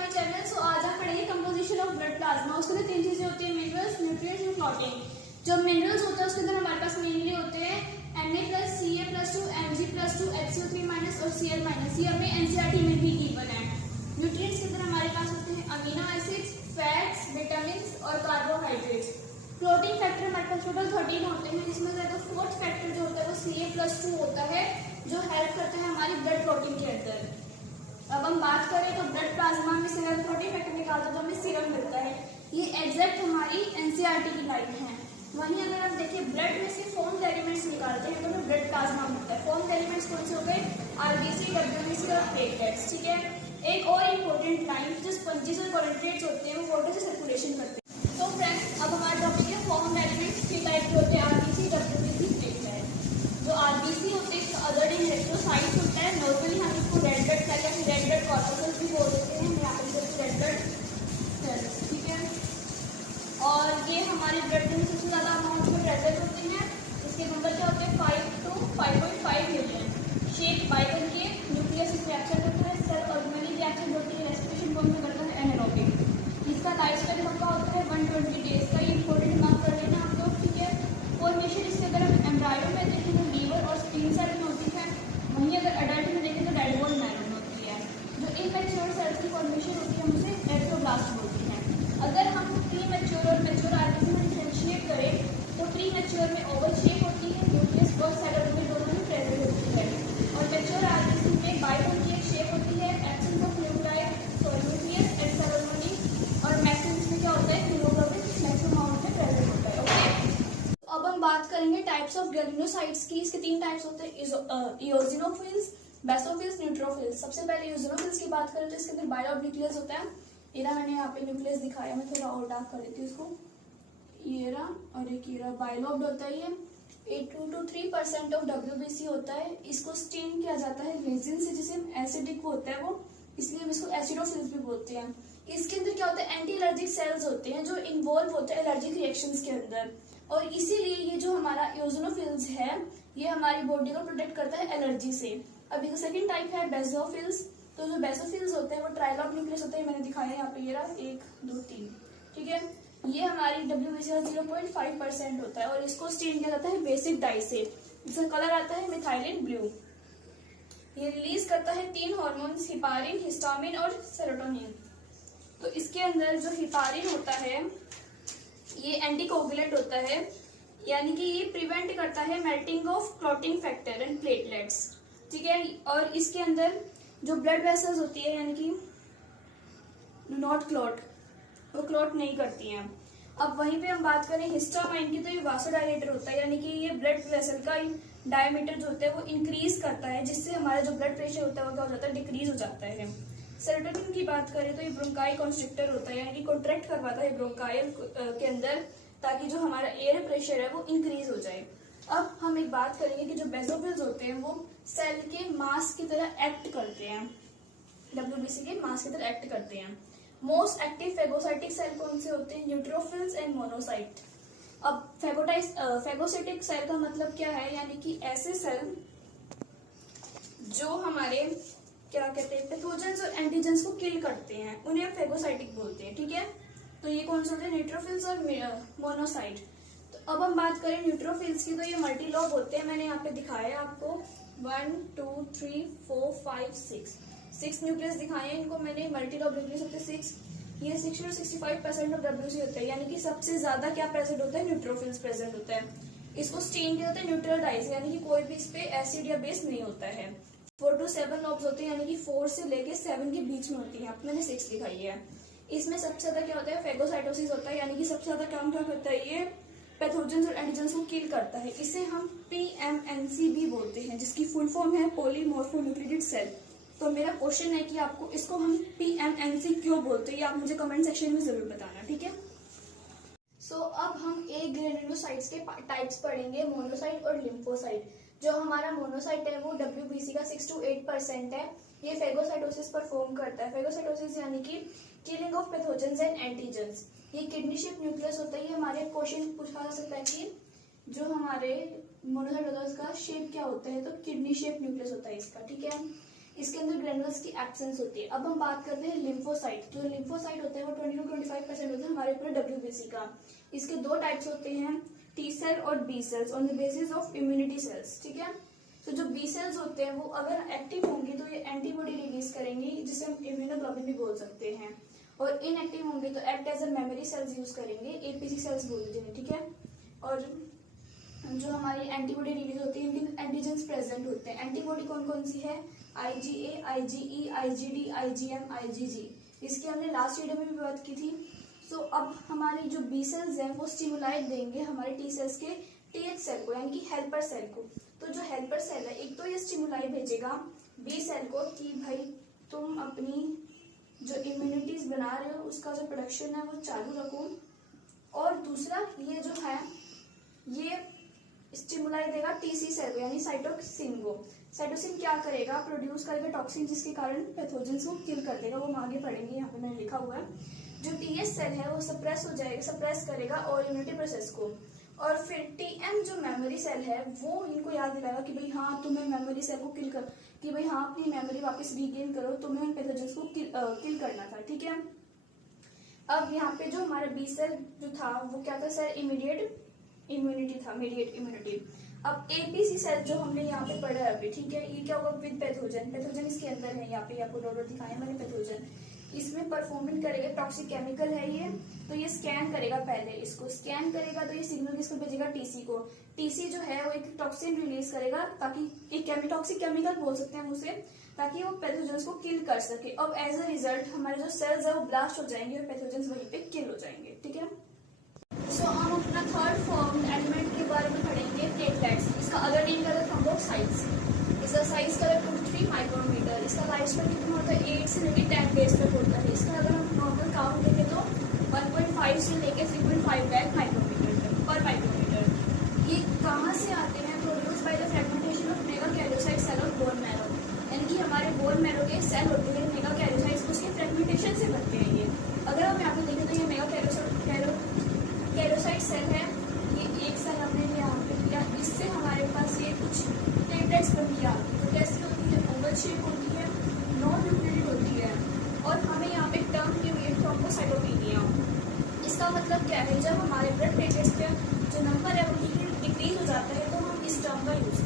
My channel. सो आज आप पढ़ेंगे कंपोजिशन ऑफ ब्लड प्लाज्मा। उसके लिए तीन चीजें होती है, मिनरल्स, न्यूट्रिएंट्स और क्लॉटिंग। जो मिनरल्स होता है उसके अंदर हमारे पास मेनली होते हैं Na+, Ca+2, Mg+2, HCO3- और Cl-। ये हमें एनसीईआरटी में भी गिवन है। न्यूट्रिएंट्स के अंदर हमारे पास होते हैं अमीनो एसिड्स, फैट्स, विटामिन और कार्बोहाइड्रेट्स। क्लॉटिंग फैक्टर हमारे पास टोटल 13 होते हैं, जिसमें से फोर्थ फैक्टर जो होता है वो Ca+2 होता है, जो हेल्प करता है हमारी ब्लड क्लॉटिंग के अंदर। अब हम बात करें तो ब्लड प्लाज्मा में से अगर क्लॉटिंग फैक्टर निकालते हैं तो हमें सीरम मिलता है। ये एग्जैक्ट हमारी एनसीईआरटी की लाइन है। वहीं अगर हम देखें ब्लड में से फॉर्म्ड एलिमेंट्स निकालते हैं तो हमें ब्लड प्लाज्मा मिलता है। फॉर्म्ड एलिमेंट्स कौन से हो गए? आरबीसी, डब्ल्यूबीसी और प्लेटलेट्स। ठीक है, एक और इम्पोर्टेंट लाइन, जो स्पंजेस और कोलेंट्रेट्स होते हैं वो वाटर से सर्कुलेशन करते हैं। तो फ्रेंड्स, अब हमारा टॉपिक है फॉर्म्ड एलिमेंट्स। थ्री टाइप के होते हैं, आरबीसी, डब्ल्यूबीसी, प्लेटलेट। जो आरबीसी होते हैं इसका अदर नेम इलेक्ट्रोसाइट्स होता है। नॉर्मली हम इसको रेड ब्लड सेल या रेड ब्लड कॉर्पस्कल्स भी बोल देते हैं, यहाँ पर रेड ब्लड सेल्स। ठीक है, और ये हमारे ब्लड में सबसे ज्यादा अमाउंट में प्रेजेंट होते हैं। इसके नंबर क्या होते हैं? 5 to 5.5 मिलियन। शेप बाइगन के न्यूक्लियस इस रिएक्शन करता है, सेल ऑर्गेनेलिक रिएक्शन होती है, रेस्पिरेशन कौन सा करता है? एनारोबिक। इसका लाइफ स्पैन का होता है 120 डेज का। ये इंपॉर्टेंट मार्क कर लेना आप लोग। ठीक है, फॉर्मेशन इसके अगर हम एम्ब्रायो में देखें तो लीवर और स्प्लीन सेल में होती है। वहीं अगर अडल्ट में देखें तो रेड बोन मैरो में होती है। जो इमेच्योर सेल्स की फॉर्मेशन होती है हम उसे एर्थोब्लास्ट बोलते हैं। अगर हम प्री मैच्योर और मैच्योर आरबीसी में डिफरेंशिएट करें तो प्री मैच्योर में ओवल शेप होती है, न्यूक्लियस और सेल ऑर्गेनेल दोनों में प्रेजेंट होती है। और मैच्योर आरबीसी में बाइकॉन्केव शेप होती है, absence of nuclear, nucleus and cell organelle. और मैक्सिमम में क्या होता है? हीमोग्लोबिन मैक्सिमम अमाउंट में प्रेजेंट होता है। ओके, अब हम बात करेंगे टाइप्स ऑफ ग्रेन्युलोसाइट्स की। इसके तीन टाइप्स होते हैं, इओसिनोफिल्स, बेसोफिल्स, न्यूट्रोफिल्स। सबसे पहले इओसिनोफिल्स की बात करें तो इसके अंदर बाइल ऑफ न्यूक्लियस होता है। ये रहा, मैंने यहाँ पे न्यूक्लियस दिखाया, मैं थोड़ा और डार्क कर देती हूँ इसको। ये रहा, और एक ये रहा, बाइलॉब्ड होता है। ये 2 to 3% ऑफ डब्ल्यूबीसी होता है। इसको स्टेन किया जाता है रेजिन से, जिसे एसिडिक होता है वो, इसलिए हम इसको एसिडोफिल्स भी बोलते हैं। इसके अंदर क्या होता है? एंटी एलर्जिक सेल्स होते हैं जो इन्वॉल्व होते हैं एलर्जिक रिएक्शंस के अंदर, और इसीलिए ये जो हमारा इओसिनोफिल्स है ये हमारी बॉडी को प्रोटेक्ट करता है एलर्जी से। अब इसका सेकंड टाइप है बेसोफिल्स। तो जो बेसोफिल्स होते हैं वो ट्राइलॉब न्यूक्लियस होते हैं, मैंने दिखाया यहाँ पे, ये रहा 1 2 3। ठीक है, ये हमारी डब्ल्यूबीसी का 0.5% होता है और इसको स्टेन किया जाता है बेसिक डाई से। इसका कलर आता है मिथाइलिन ब्लू। ये रिलीज करता है 3 हार्मोन्स, हिपारिन, हिस्टामिन और सेरोटोनिन। तो इसके अंदर जो हिपारिन होता है ये एंटीकोगुलेंट होता है, यानी कि ये प्रिवेंट करता है melting of clotting factor and platelets. ठीक है, और इसके अंदर जो ब्लड वेसल्स होती है यानी कि डू नॉट क्लॉट, वो क्लॉट नहीं करती हैं। अब वहीं पे हम बात करें हिस्टामाइन की, तो ये वासोडाइलेटर होता है, यानी कि ये ब्लड वेसल का डायमीटर जो होता है वो इंक्रीज करता है, जिससे हमारा जो ब्लड प्रेशर होता है वो क्या हो जाता है? डिक्रीज हो जाता है। सेरोटोनिन की बात करें तो ये ब्रोंकाई कॉन्स्ट्रिक्टर होता है, यानी कि कॉन्ट्रैक्ट करवाता है ब्रोंकाइल के अंदर, ताकि जो हमारा एयर प्रेशर है वो इंक्रीज हो जाए। अब हम एक बात करेंगे कि जो बेसोफिल्स होते हैं वो सेल के मास की तरह एक्ट करते हैं, डब्ल्यूबीसी के मास की तरह एक्ट करते हैं। मोस्ट एक्टिव फेगोसाइटिक सेल कौन से होते हैं? Neutrophils and monocyte. अब फेगोसाइटिक सेल का मतलब क्या है? यानी कि ऐसे सेल जो हमारे क्या कहते हैं, पैथोजेंस और एंटीजेंस को किल करते हैं, उन्हें हम फेगोसाइटिक बोलते हैं। ठीक है, तो ये कौन से होते हैं? न्यूट्रोफिल्स और मोनोसाइट। तो अब हम बात करें न्यूट्रोफिल्स की, तो ये मल्टीलोब होते हैं, मैंने यहाँ पे दिखाया है आपको 1 2 3 4 5 6 न्यूक्लियस दिखाए हैं इनको मैंने। मल्टीलोब न्यूक्लियस होते हैं 6। ये 60 और 65% ऑफ डब्ल्यूसी होता है, यानी कि सबसे ज्यादा क्या प्रेजेंट होता है? न्यूट्रोफिल्स प्रेजेंट होता है। इसको स्टेन किया जाता है न्यूट्रल डाई से, यानी कि कोई भी इस पे एसिड या बेस नहीं होता है। 4 to 7 लॉब्स होते हैं, यानी कि 4 से लेके 7 के बीच में होती है, मैंने 6 दिखाई है। इसमें सबसे ज्यादा क्या होता है? फेगोसाइटोसिस होता है, यानी कि सबसे ज्यादा काम क्या करता है? ये पैथोजेंस और एंटीजेंस को किल करता है। इसे हम पीएमएनसी भी बोलते हैं, जिसकी फुल फॉर्म है पॉलीमॉर्फोन्यूक्लियेटेड सेल। तो मेरा क्वेश्चन है कि आपको इसको हम पीएमएनसी क्यों बोलते हैं, ये आप मुझे कमेंट सेक्शन में जरूर बताना। ठीक है, सो अब हम एक ग्रेन्युलोसाइट्स के टाइप्स पढ़ेंगे, मोनोसाइट और लिम्फोसाइट। जो हमारा मोनोसाइट है वो डब्ल्यूबीसी का 6 to 8% है। ये फेगोसाइटोसिस परफॉर्म करता है। फेगोसाइटोसिस यानी कि killing of pathogens and antigens. ये किडनी शेप न्यूक्लियस होता है। ये हमारे क्वेश्चन पूछा जा सकता है कि जो हमारे मोनोसाइट होता है उसका शेप क्या होता है, तो किडनी शेप न्यूक्लियस होता है इसका। ठीक है, इसके अंदर ग्रेनुल्स की एब्सेंस होती है। अब हम बात करते हैं लिम्फोसाइट। जो लिम्फोसाइट होते हैं वो 20 to 25% होते हैं हमारे पूरे WBC का। इसके दो टाइप्स होते हैं, टी सेल और B cells, on the basis of immunity cells, ठीक है। तो जो बी सेल्स होते हैं वो अगर एक्टिव होंगे तो ये एंटीबॉडी रिलीज करेंगी, जिसे हम इम्यूनोग्लोबिन भी बोल सकते हैं, और इनएक्टिव होंगे तो act as a memory cells use करेंगे, APC सेल्स बोलते हैं, ठीक है। और जो हमारी एंटीबॉडी रिलीज होती है इनके एंटीजेंस प्रेजेंट होते हैं। एंटीबॉडी कौन कौन सी है, IgA, IgE, IgD, IgM, IgG। इसकी हमने लास्ट वीडियो में भी बात की थी। सो अब हमारी जो बी सेल्स हैं वो स्टिमुलाइट देंगे हमारे टी सेल्स के TH सेल को, यानी कि हेल्पर सेल को। तो जो हेल्पर सेल है, एक तो ये स्टिमुलाइट भेजेगा बी सेल को कि भाई तुम अपनी जो इम्यूनिटीज बना रहे हो उसका जो प्रोडक्शन है वो चालू रखो, और दूसरा ये जो है ये स्टिमुलाई देगा TC सेल को, यानी साइटोसिन को। साइटोसिन क्या करेगा, प्रोड्यूस करेगा टॉक्सिन, जिसके कारण पैथोजेंस को किल कर देगा। वो हम आगे पढ़ेंगे, यहाँ पे मैंने लिखा हुआ है। जो TH सेल है वो सप्रेस हो जाएगा, सप्रेस करेगा और इम्यूनिटी प्रोसेस को। और फिर TM जो मेमोरी सेल है वो इनको याद दिलाएगा कि भाई हाँ तुम्हें मेमोरी सेल को किल कर, कि भाई हाँ अपनी मेमोरी वापस रीगेन करो, तुम्हें उन पैथोजेंस को किल करना था, ठीक है। अब यहाँ पे जो हमारा बी सेल जो था वो क्या था सर, इमीडिएट इम्यूनिटी था, मीडिएट इम्यूनिटी। अब APC सेल जो हमने यहाँ पे पढ़ा है अभी, ठीक है, ये क्या होगा, विद पैथोजन। पैथोजन इसके अंदर है, यहाँ पे आपको डॉट दिखाया मैंने पैथोजन। इसमें परफॉर्मेंट करेगा, टॉक्सिक केमिकल है ये, तो ये स्कैन करेगा, पहले इसको स्कैन करेगा तो ये सिग्नल किसको भेजेगा, TC को। TC जो है वो एक टॉक्सिन रिलीज करेगा, ताकि एक टॉक्सिक केमिकल बोल सकते हैं हम उसे, ताकि वो पैथोजेंस को किल कर सके। अब एज अ रिजल्ट हमारे जो सेल्स है वो ब्लास्ट हो जाएंगे और पैथोजेंस वहीं पे किल हो जाएंगे, ठीक है। सो हम अपना थर्ड फॉर्म एलिमेंट के बारे में पढ़ेंगे, प्लेटलेट्स। इसका अदर नेम क्या है, थ्रोम्बोसाइट्स। इसका साइज का 2 to 3 माइक्रोमीटर। इसका लाइफ स्पैन कितना होता है, 8 से लेकर 10 डेज तक होता है। इसका अगर हम नॉर्मल काउंट देखें तो 1.5 से लेकर 3.5 लाख माइक्रोमीटर पर माइक्रोमीटर। ये कहाँ से आते हैं, produce by the fragmentation of megakaryocyte cell of bone marrow, यानी कि हमारे बोन मैरो के सेल होते हैं मेगाकैरियोसाइट्स, उसके फ्रेगमेंटेशन से बनते हैं ये। अगर हम यहाँ पे देखें तो ये मेगाकैरियोसाइट सेल है, ये एक सेल हमने यहाँ पे लिया, इससे हमारे पास ये कुछ प्लेटलेट्स बन गया। तो कैसी होती है, ओवल शेप होती है, नॉन न्यूक्लियेटेड होती है, और हमें यहाँ पे टर्म दी हुई है थ्रोम्बोसाइटोपेनिया। इसका मतलब क्या है, जब हमारे ब्लड प्लेटलेट्स का जो नंबर है वो डिक्रीज हो जाता है तो हम इस टर्म का यूज